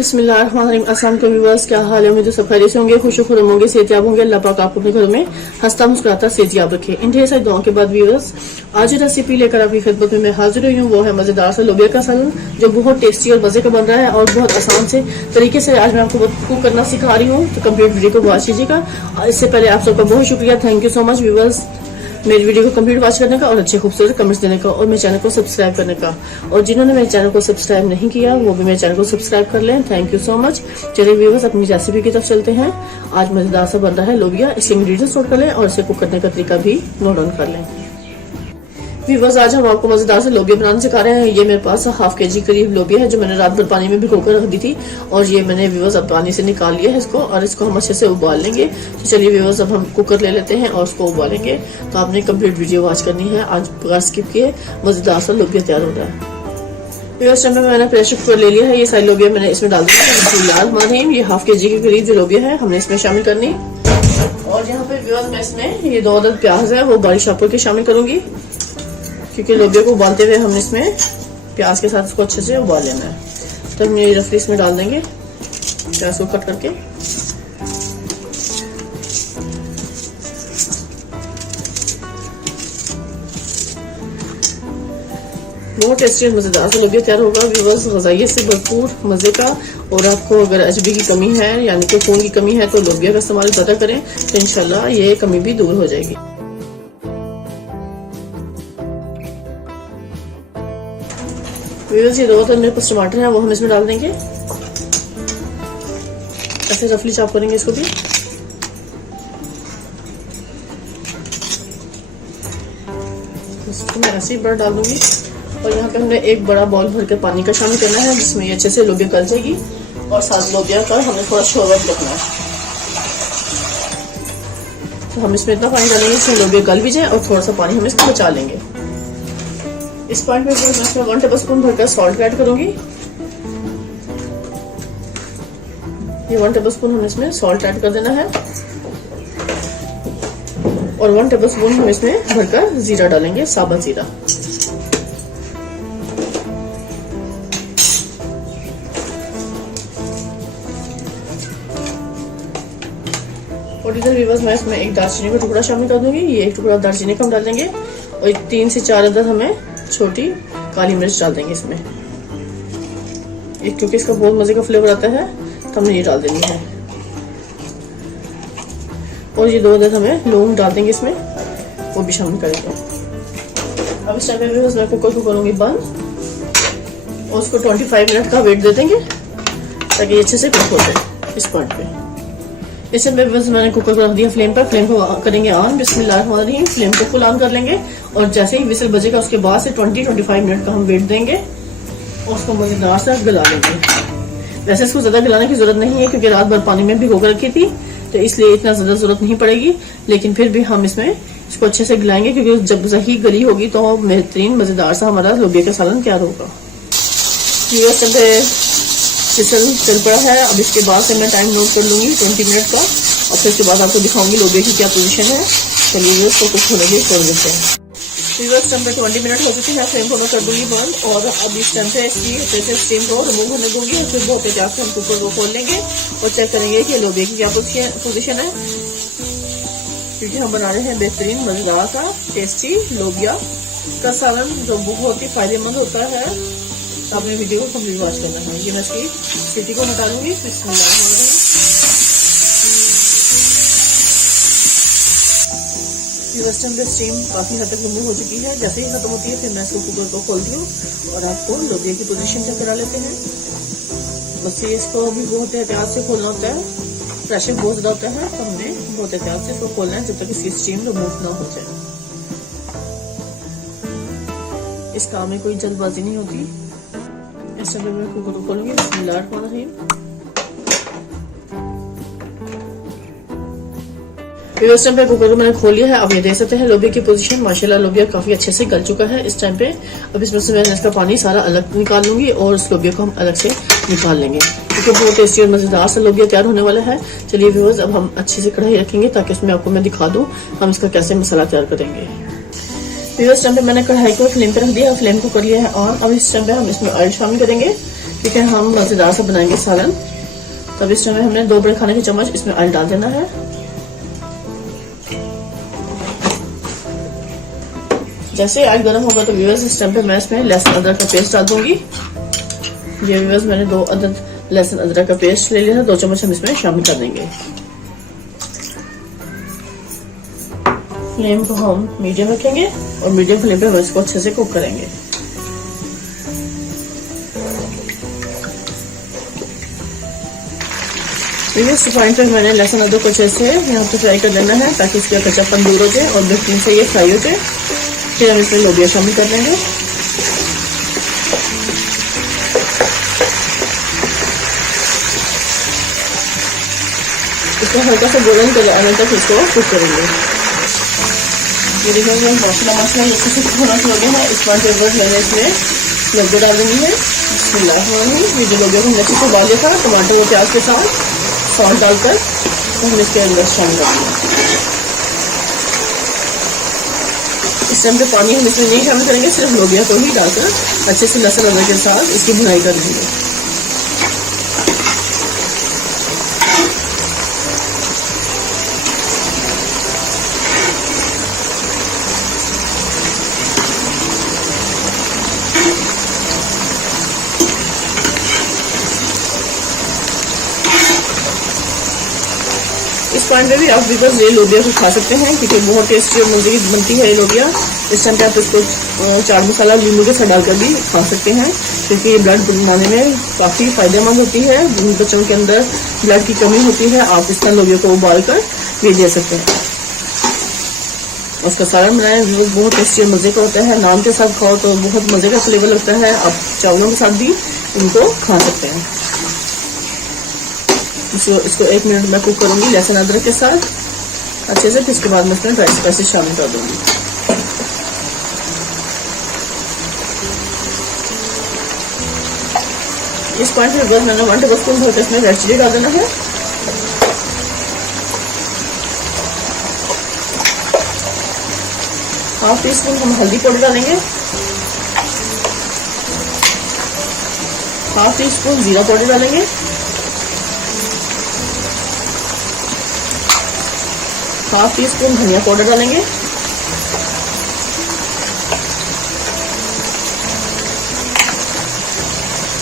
बिस्मिल्लाहिर्रहमानिर्रहीम। अस्सलाम वालेकुम व्यूअर्स, क्या हाल है? मुझे सब खैरियत से होंगे, खुश होंगे, सेहतयाब होंगे। अल्लाह पाक आपको अपने घरों में हंसता मुस्कुराता सेहतयाब रखे। इन ढेर सारी दुआओं के बाद व्यूअर्स, आज रेसिपी लेकर आपकी खिदमत में मैं हाजिर हुई हूँ। वो है मजेदार सा लोबिया का सालन, जो बहुत टेस्टी और मजे का बन रहा है और बहुत आसान से तरीके से आज मैं आपको कुक करना सिखा रही हूँ। तो कंप्लीट वीडियो को वॉच कीजिएगा। इससे पहले आप सबका बहुत शुक्रिया, thank you so much viewers, मेरी वीडियो को कंप्लीट वॉच करने का और अच्छे खूबसूरत कमेंट्स देने का और मेरे चैनल को सब्सक्राइब करने का। और जिन्होंने मेरे चैनल को सब्सक्राइब नहीं किया वो भी मेरे चैनल को सब्सक्राइब कर लें। Thank you so much. चलिए व्यूअर्स, अपनी रेसिपी की तरफ चलते हैं। आज मजेदार सा बन रहा है लोबिया। इसके इंग्रेडिएंट्स नोट कर लें और इसे कुक करने का तरीका भी नोट डाउन कर लें। व्यूअर्स, आज हम आपको मजेदार से लोबिया बनाना सिखा रहे हैं। ये मेरे पास हाफ केजी करीब लोबिया है, जो मैंने रात भर पानी में भिगोकर रख दी थी और ये मैंने व्यूअर्स अब पानी से निकाल लिया है इसको, और इसको हम अच्छे से उबाल लेंगे। तो चलिए व्यूअर्स, अब हम कुकर ले लेते हैं और उसको उबालेंगे। तो आपने कंप्लीट वीडियो वॉच करनी है। आज बगैर स्किप किए मजेदार सा लोबिया तैयार हो रहा है। व्यूअर्स, टाइम में मैंने प्रेशर कुकर ले लिया है। ये सारी लोबिया मैंने इसमें डाल दिया। ये हाफ केजी के करीब जो लोबिया है हमने इसमें शामिल करनी। और यहाँ पे व्यूअर्स, मैं इसमें ये 2 अदद प्याज है वो बारीक चॉप करके शामिल करूंगी, क्योंकि लोबिया को उबालते हुए हमने इसमें प्याज के साथ इसको अच्छे से उबाल लेना है। तो हम ये रफली इसमें डाल देंगे प्याज को कट करके। बहुत टेस्टी और मजेदार सा लोबिया तैयार होगा व्यूअर्स, ग़िज़ाइयत से भरपूर मजे का। और आपको अगर एचबी की कमी है यानी कि खून की कमी है तो लोबिया का इस्तेमाल ज़्यादा करें, तो इंशाल्लाह ये कमी भी दूर हो जाएगी। व्यूअर्स, ये 2 मेरे पास टमाटर है वो हम इसमें डाल देंगे। ऐसे रफली चॉप करेंगे इसको भी। इसको मैं ऐसे ही बड़ा डाल दूंगी। और यहाँ पे हमने एक बड़ा बाउल भर के पानी का शामिल करना है, जिसमें ये अच्छे से लोबिया गल जाएगी। और साथ लोबिया का हमने थोड़ा शोरबा भी रखना है। तो हम इसमें इतना पानी डालेंगे इसमें लोबिया गल भी जाए और थोड़ा सा पानी हम इसको बचा लेंगे। इस पॉइंट पे मैं इसमें 1 टेबल स्पून भरकर सॉल्ट ऐड करूंगी। ये 1 टेबल स्पून हम इसमें सॉल्ट ऐड कर देना है। और 1 टेबल स्पून हम इसमें भरकर जीरा डालेंगे, साबुत जीरा। और इधर व्यूअर्स, मैं इसमें एक दालचीनी का टुकड़ा शामिल कर दूंगी। ये एक टुकड़ा दालचीनी का हम डाल देंगे। और 3 से 4 अदद हमें छोटी काली मिर्च डाल देंगे इसमें। एक क्योंकि इसका बहुत मजे का फ्लेवर आता है तो हमने ये डाल देनी है। और ये 2 अदद हमें लौंग डाल देंगे इसमें, वो भी शामिल करेंगे। अब इस टाइम में मैं कुकर को करूंगी बंद और उसको 25 मिनट का वेट दे देंगे ताकि अच्छे से कुक हो जाए। इस पॉइंट पे इससे मैंने कुकर को रख दिया फ्लेम पर। फ्लेम को करेंगे ऑन। बिस्मिल्लाहिर्रहमानिर्रहीम। फ्लेम को फुल ऑन कर लेंगे और जैसे ही विसल बजेगा उसके बाद से 20-25 मिनट का हम वेट देंगे और उसको मजेदार से गला लेंगे। वैसे इसको ज्यादा गलाने की जरूरत नहीं है क्योंकि रात भर पानी में भिगो कर रखी थी, तो इसलिए इतना ज्यादा जरूरत नहीं पड़ेगी। लेकिन फिर भी हम इसमें इसको अच्छे से गलाएंगे क्योंकि जब सही गली होगी तो बेहतरीन मजेदार सा हमारा लोबिया का सालन तैयार होगा। फिसल चल पड़ा है। अब इसके बाद से मैं टाइम नोट कर लूंगी 20 मिनट का, और फिर इसके बाद आपको दिखाऊंगी लोबिया की क्या पोजीशन है। चलिए इसको कुछ होने के छोड़ देते हैं। टाइम पे 20 मिनट हो चुकी है। फ्लेम को कर दूंगी बंद और अब इस टाइम पे इसकी अच्छे से स्टीम को रिमूव होने दूंगी। और फिर बहुत एहतियात से हम कुकर को खोल लेंगे और चेक करेंगे कि लोबिया की क्या पोजीशन है, क्योंकि हम बना रहे हैं बेहतरीन मजेदार का टेस्टी लोबिया का सालन, जो बहुत ही फायदेमंद होता है। तो आपने वीडियो को कंप्लीट वॉच करना है। ये मैं इसकी सीटी को हटा लूंगी। स्टीम काफी हद तक रिमूव हो चुकी है। जैसे ही खत्म होती है फिर मैं इसको कुकर को खोलती हूँ और आपको लोबिया की पोजीशन चेक करा लेते हैं। बस ये इसको भी बहुत एहतियात से खोलना होता है, प्रेशर बहुत ज्यादा होता है, तो हमने बहुत एहतियात से इसको खोलना है जब तक इसकी स्टीम रिमूव ना हो जाए। इस काम में कोई जल्दबाजी नहीं होती। इस समय मैं कुकर को खोलूंगी। बिस्मिल्लाहिर्रहमानिर्रहीम। इस टाइम पे कुकर को मैंने खोल लिया है। अब ये देख सकते हैं लोबिया की पोजीशन। माशाल्लाह लोबिया काफी अच्छे से गल चुका है इस टाइम पे। अब इसमें से मैं इसका पानी सारा अलग निकाल लूंगी और उस लोबिया को हम अलग से निकाल लेंगे, क्योंकि बहुत टेस्टी और मजेदार सा लोबिया तैयार होने वाला है। चलिए व्यूअर्स, अब हम अच्छे से कढ़ाई रखेंगे ताकि उसमें आपको मैं दिखा दूं हम इसका कैसे मसाला तैयार करेंगे। इस टाइम पे मैंने कढ़ाई को फ्लेम पे रख दिया, फ्लेम को कर लिया है ऑन। अब इस टाइम पे हम इसमें ऑयल शामिल करेंगे। ठीक है, हम मजेदार से बनाएंगे सालन। तब इस समय हमने 2 बड़े खाने के चम्मच इसमें ऑयल डाल देना है। जैसे ऑयल गर्म होगा तो व्यूअर्स इस टाइम पे मैं इसमें लहसुन अदरक का पेस्ट डाल दूंगी। ये व्यूअर्स मैंने 2 अदद लहसुन अदरक का पेस्ट ले लिया है, 2 चम्मच हम इसमें शामिल कर देंगे। फ्लेम को हम मीडियम रखेंगे और मीडियम फ्लेम पे हम इसको अच्छे से कुक करेंगे। इस पॉइंट पे मैंने लहसुन अदरक को अच्छे से यहाँ पे फ्राई कर लेना है ताकि इसका कच्चापन दूर हो जाए और बेहतरीन से ये फ्राई हो जाए। फिर हम इसमें लोबिया शामिल कर देंगे। इसको हल्का सा गोल्डन कलर आने तक इसको कुक करेंगे। ये देखिए मसाला अच्छे से होना शुरू हो गया है। इस पॉइंट पे मैंने इसमें लोबिया डाल देनी है। ये जो लोबिया को अच्छे से उबाल लिया था टमाटर और प्याज के साथ सॉल्ट डालकर हम इसके अंदर शामिल करेंगे। इस टाइम पे पानी हम इसमें नहीं शामिल करेंगे, सिर्फ लोबिया को ही डालकर अच्छे से लहसुन अदरक के साथ इसकी भुनाई कर देंगे। इस पॉइंट पे भी आप बिकॉज ये लोबिया को खा सकते हैं क्योंकि बहुत टेस्टी और मजे की बनती है ये लोबिया। इस टाइम पे आप इसको चाट मसाला नींबू के साथ डालकर भी खा सकते हैं क्योंकि ये ब्लड बनाने में काफ़ी फायदेमंद होती है। जिन बच्चों के अंदर ब्लड की कमी होती है आप इस तरह लोबिया को उबाल कर भी दे सकते हैं। उसका सालन बनाए बहुत टेस्टी और मज़े का होता है। नान के साथ खाओ तो बहुत मज़े का फ्लेवर लगता है। आप चावलों के साथ भी इनको खा सकते हैं। इसको 1 मिनट में कुक करूंगी लहसुन अदरक के साथ अच्छे से। फिर इसके बाद मैं इसमें ड्राई स्पाइसेस शामिल कर दूंगी। इस पॉइंट पे बस मैंने 1 टेबलस्पून भर के इसमें रेड चिली डाल देना है। हाफ टी स्पून हम हल्दी पाउडर डालेंगे। हाफ टी स्पून जीरा पाउडर डालेंगे। हाफ टी स्पून धनिया पाउडर डालेंगे।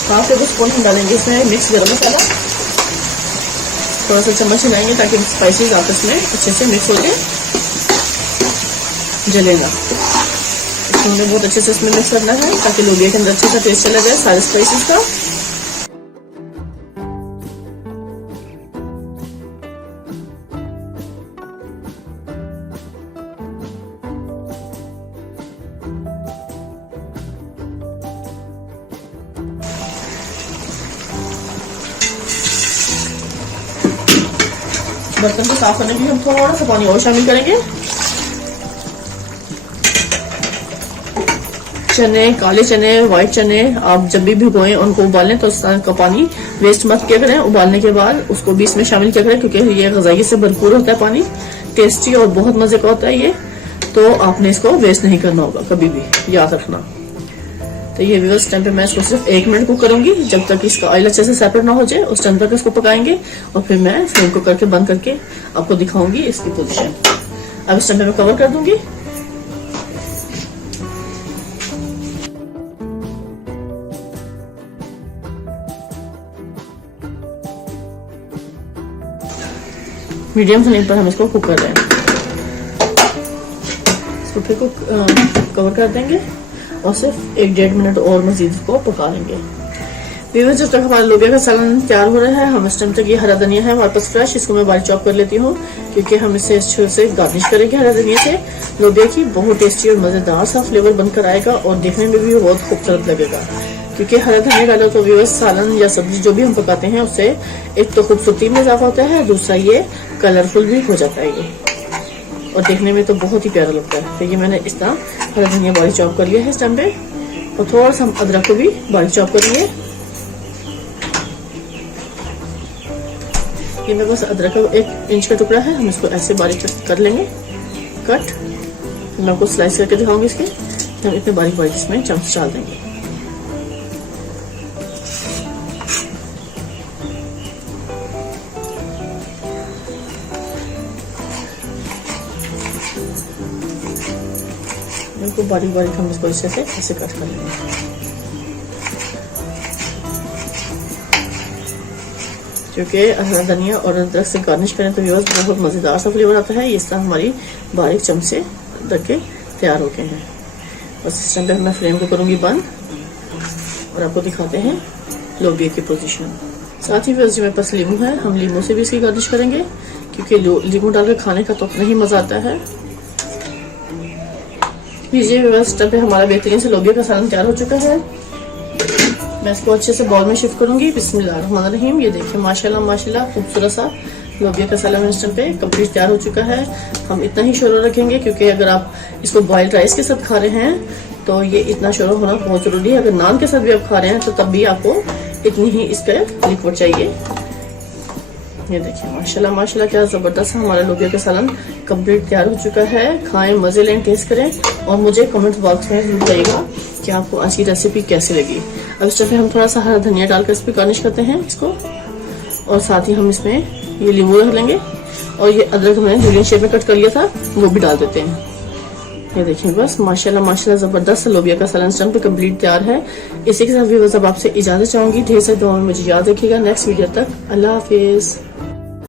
हाफ टेबल स्पून हम डालेंगे इसमें मिक्स गरम मसाला। थोड़ा सा चम्मच हिलाएंगे ताकि स्पाइसेस आपस में अच्छे से मिक्स हो जाए, जलेगा। इसको हमें बहुत अच्छे से इसमें मिक्स करना है ताकि लोबिया के अंदर अच्छे से टेस्ट चला जाए सारे स्पाइसेस का। बर्तन को साफ करने के लिए हम थोड़ा सा पानी और शामिल करेंगे। चने, काले चने, व्हाइट चने आप जब भी भिगोएं उनको उबालें तो उस तरह का पानी वेस्ट मत किया करें। उबालने के बाद उसको भी इसमें शामिल किया करें क्योंकि ये ग़िज़ाई से भरपूर होता है पानी, टेस्टी और बहुत मजे का होता है ये। तो आपने इसको वेस्ट नहीं करना होगा कभी भी, याद रखना। तो ये भी उस टाइम पे मैं इसको सिर्फ 1 मिनट कुक करूंगी जब तक इसका ऑयल अच्छे से सेपरेट ना हो जाए। उस टाइम तक इसको पकाएंगे और फिर मैं फ्लेम को करके बंद करके आपको दिखाऊंगी इसकी पोजीशन। अब इस टाइम पे मैं कवर कर दूंगी। मीडियम फ्लेम पर हम इसको कुक कर रहे हैं। इसको फिर कवर कर देंगे और सिर्फ 1-1.5 मिनट और मजीद इसको पका लेंगे। व्यूअर्स जब तक हमारा लोबिया का सालन तैयार हो रहा है हम इस टाइम तक ये हरा धनिया है हमारे पास फ्रेश, इसको मैं बारीक चॉप कर लेती हूँ क्योंकि हम इसे अच्छे से गार्निश करेंगे हरा धनिया से। लोबिया की बहुत टेस्टी और मजेदार सा फ्लेवर बनकर आएगा और देखने में भी बहुत खूबसूरत लगेगा क्योंकि हरा धनिया डालो तो व्यूअर्स सालन या सब्जी जो भी हम पकाते हैं उससे एक तो खूबसूरती में इजाफा होता है, दूसरा ये कलरफुल भी हो जाता है ये और देखने में तो बहुत ही प्यारा लगता है। तो ये मैंने इस तरह हरा धनिया बारीक चॉप कर लिया है इस टाइम पे और थोड़ा सा अदरक को भी बारीक चॉप करेंगे। ये मेरे पास अदरक का 1 इंच का टुकड़ा है, हम इसको ऐसे बारीक कर लेंगे कट। मैं आपको स्लाइस करके दिखाऊंगी इसके। हम इतने बारीक बारीक इसमें चम्मच डाल देंगे। इसको बारीक बारीक हम इसको अच्छे से ऐसे कट कर लेंगे। क्योंकि हरा धनिया और अदरक से गार्निश करें तो व्यूअर्स बहुत मज़ेदार सा फ्लेवर आता है। इस तरह हमारी बारीक चमचे रख के तैयार हो गए हैं। बस इस टाइम पे मैं फ्लेम को करूँगी बंद और आपको दिखाते हैं लोबिया की पोजीशन। साथ ही व्यूअर्स मेरे पास लीमू है, हम लीमू से भी इसकी गार्निश करेंगे क्योंकि लीमू डाल के खाने का तो अपना ही मज़ा आता है। लीजिए व्यूअर्स, इस टाइम पे हमारा बेहतरीन से लोबिया का सालन तैयार हो चुका है। मैं इसको अच्छे से बाउल में शिफ्ट करूंगी। बिस्मिल्लाहिर्रहमानिर्रहीम। ये देखिए माशाल्लाह माशाल्लाह खूबसूरत सा लोबिया का सालन इस टाइम पे कंप्लीट तैयार हो चुका है। हम इतना ही शोर रखेंगे क्योंकि अगर आप इसको बॉइल्ड राइस के साथ खा रहे हैं तो ये इतना शोर होना बहुत जरूरी है। अगर नान के साथ भी आप खा रहे हैं तो तब भी आपको इतनी ही इसका लिक्विड चाहिए। ये देखिए माशाल्लाह माशाल्लाह क्या जबरदस्त हमारा लोबिया का सालन कंप्लीट तैयार हो चुका है। खाएं, मजे लें, टेस्ट करें और मुझे कमेंट बॉक्स में जरूर बताइएगा कि आपको आज की रेसिपी कैसी लगी। अब इस तरह हम थोड़ा सा हरा धनिया डालकर इस पर गार्निश करते हैं इसको, और साथ ही हम इसमें ये लीमू रख लेंगे और ये अदरक मैंने जूलियन शेप में कट कर लिया था वो भी डाल देते हैं। ये देखिए बस माशाल्लाह माशाल्लाह जबरदस्त लोबिया का सालन स्टम्प पे कंप्लीट तैयार है। इसी के साथ भी बस अब आपसे इजाजत चाहूंगी। ढेर सारी दुआओं में मुझे याद रखिएगा। नेक्स्ट वीडियो तक अल्लाह हाफिज।